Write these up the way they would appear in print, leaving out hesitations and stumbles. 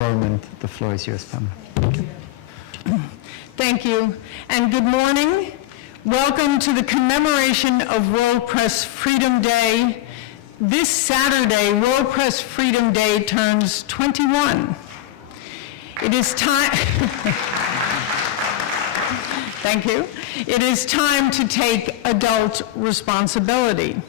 The floor is yours, Pamela. Thank you, and good morning. Welcome to the commemoration of World Press Freedom Day. This Saturday, World Press Freedom Day turns 21. It is time, thank you. It is time to take adult responsibility.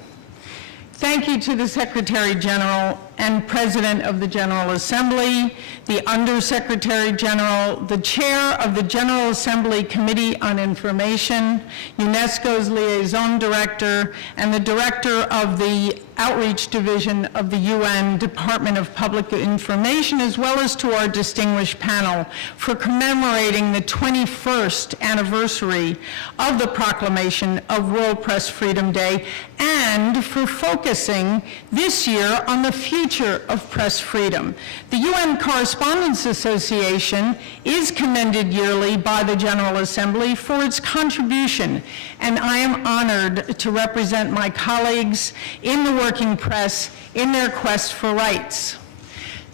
Thank you to the Secretary General and President of the General Assembly, the Undersecretary General, the Chair of the General Assembly Committee on Information, UNESCO's Liaison Director, and the Director of the Outreach Division of the UN Department of Public Information, as well as to our distinguished panel for commemorating the 21st anniversary of the proclamation of World Press Freedom Day, and for focusing this year on the future of press freedom. The UN Correspondents Association is commended yearly by the General Assembly for its contribution, and I am honored to represent my colleagues in the working press in their quest for rights.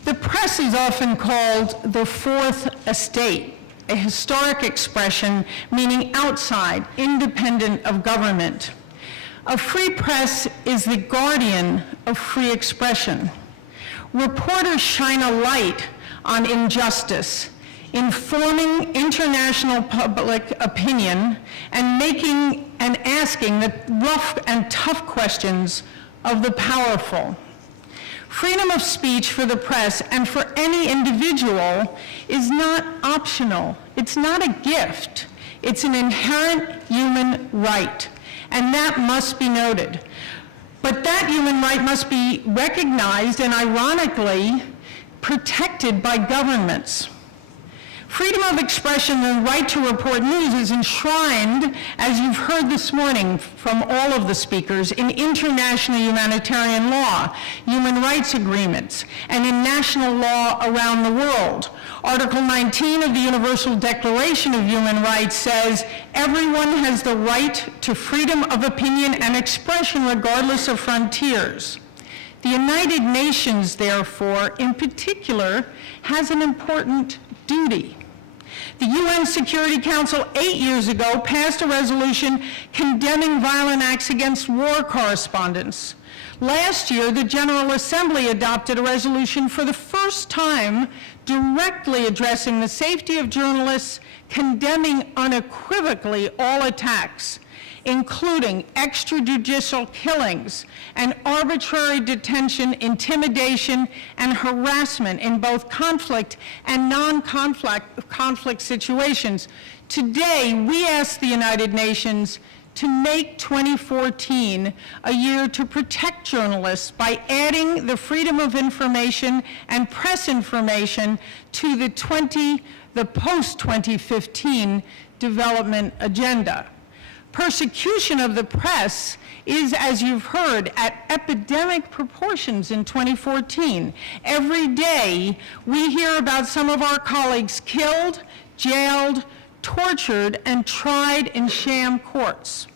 The press is often called the fourth estate, a historic expression meaning outside, independent of government. A free press is the guardian of free expression. Reporters shine a light on injustice, informing international public opinion and making and asking the rough and tough questions of the powerful. Freedom of speech for the press and for any individual is not optional. It's not a gift. It's an inherent human right, and that must be noted. But that human right must be recognized and, ironically, protected by governments. Freedom of expression and the right to report news is enshrined, as you've heard this morning from all of the speakers, in international humanitarian law, human rights agreements, and in national law around the world. Article 19 of the Universal Declaration of Human Rights says, everyone has the right to freedom of opinion and expression regardless of frontiers. The United Nations, therefore, in particular, has an important duty. The UN Security Council 8 years ago passed a resolution condemning violent acts against war correspondents. Last year, the General Assembly adopted a resolution for the first time directly addressing the safety of journalists, condemning unequivocally all attacks, including extrajudicial killings and arbitrary detention, intimidation, and harassment in both conflict and non-conflict situations. Today, we ask the United Nations to make 2014 a year to protect journalists by adding the freedom of information and press information to the post-2015 development agenda. Persecution of the press is, as you've heard, at epidemic proportions in 2014. Every day, we hear about some of our colleagues killed, jailed, tortured, and tried in sham courts.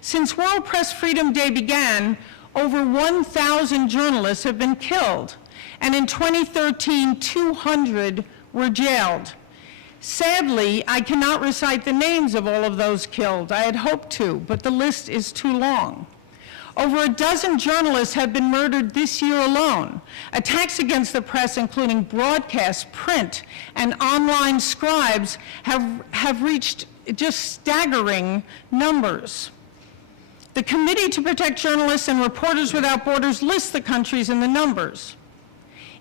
Since World Press Freedom Day began, over 1,000 journalists have been killed, and in 2013, 200 were jailed. Sadly, I cannot recite the names of all of those killed. I had hoped to, but the list is too long. Over a dozen journalists have been murdered this year alone. Attacks against the press, including broadcast, print, and online scribes, have reached just staggering numbers. The Committee to Protect Journalists and Reporters Without Borders lists the countries and the numbers.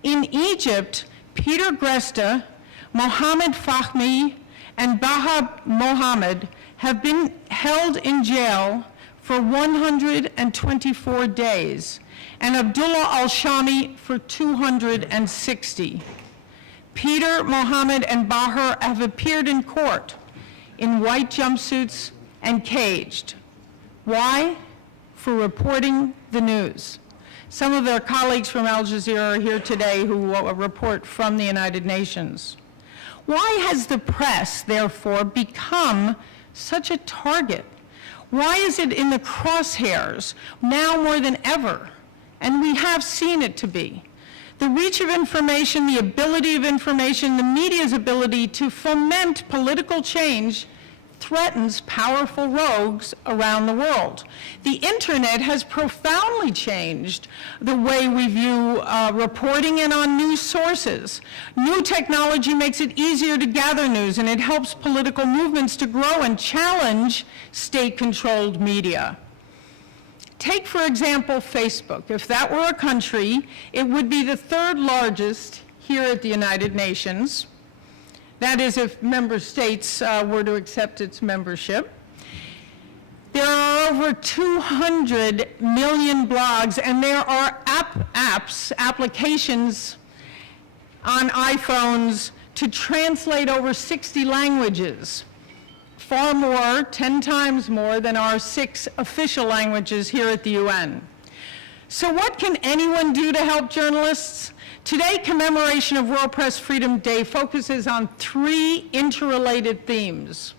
In Egypt, Peter Gresta, Mohammed Fahmy, and Baha Mohammed have been held in jail for 124 days, and Abdullah al-Shami for 260. Peter, Mohammed, and Bahar have appeared in court in white jumpsuits and caged. Why? For reporting the news. Some of their colleagues from Al Jazeera are here today who will report from the United Nations. Why has the press, therefore, become such a target? Why is it in the crosshairs now more than ever? And we have seen it to be. The reach of information, the ability of information, the media's ability to foment political change threatens powerful rogues around the world. The internet has profoundly changed the way we view reporting and on news sources. New technology makes it easier to gather news, and it helps political movements to grow and challenge state-controlled media. Take, for example, Facebook. If that were a country, it would be the third largest here at the United Nations. That is, if member states were to accept its membership. There are over 200 million blogs, and there are applications on iPhones to translate over 60 languages. Far more, 10 times more than our 6 official languages here at the UN. So what can anyone do to help journalists? Today, commemoration of World Press Freedom Day focuses on 3 interrelated themes.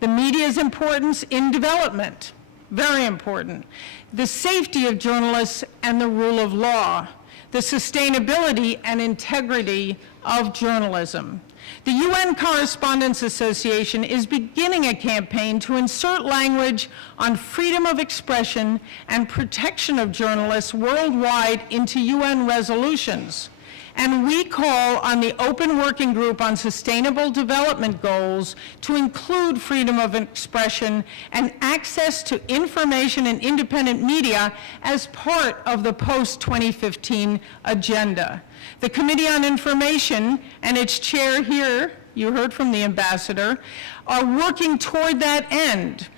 The media's importance in development, very important. The safety of journalists and the rule of law. The sustainability and integrity of journalism. The UN Correspondents Association is beginning a campaign to insert language on freedom of expression and protection of journalists worldwide into UN resolutions. And we call on the Open Working Group on Sustainable Development Goals to include freedom of expression and access to information and independent media as part of the post-2015 agenda. The Committee on Information and its chair here, you heard from the ambassador, are working toward that end.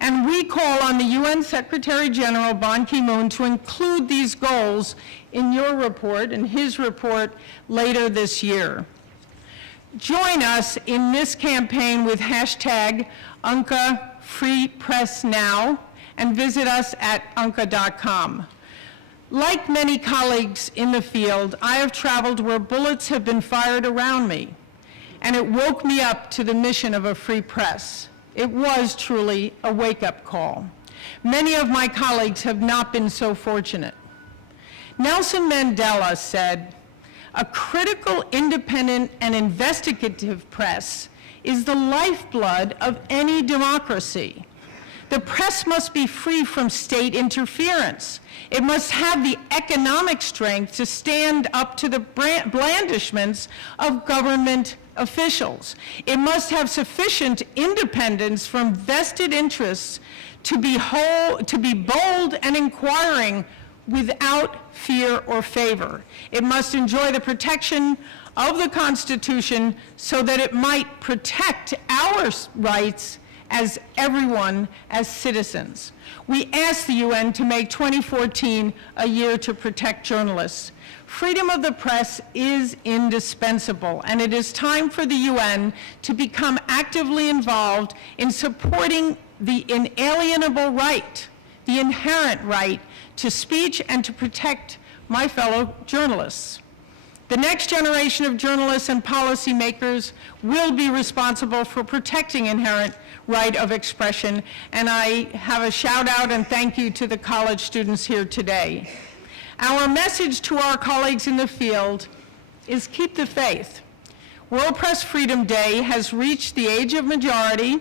And we call on the UN Secretary General Ban Ki-moon to include these goals in your report, in his report later this year. Join us in this campaign with hashtag UNCA Free Press Now and visit us at unca.com. Like many colleagues in the field, I have traveled where bullets have been fired around me, and it woke me up to the mission of a free press. It was truly a wake-up call. Many of my colleagues have not been so fortunate. Nelson Mandela said, "A critical, independent, and investigative press is the lifeblood of any democracy. The press must be free from state interference. It must have the economic strength to stand up to the blandishments of government officials. It must have sufficient independence from vested interests to be bold and inquiring without fear or favor. It must enjoy the protection of the Constitution so that it might protect our rights as everyone, as citizens." We ask the UN to make 2014 a year to protect journalists. Freedom of the press is indispensable, and it is time for the UN to become actively involved in supporting the inalienable right, the inherent right to speech and to protect my fellow journalists. The next generation of journalists and policymakers will be responsible for protecting inherent right of expression, and I have a shout out and thank you to the college students here today. Our message to our colleagues in the field is keep the faith. World Press Freedom Day has reached the age of majority,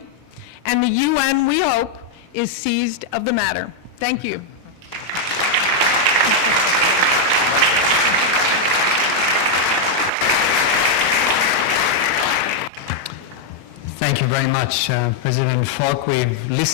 and the UN, we hope, is seized of the matter. Thank you. Thank you very much, President Falk. We've listened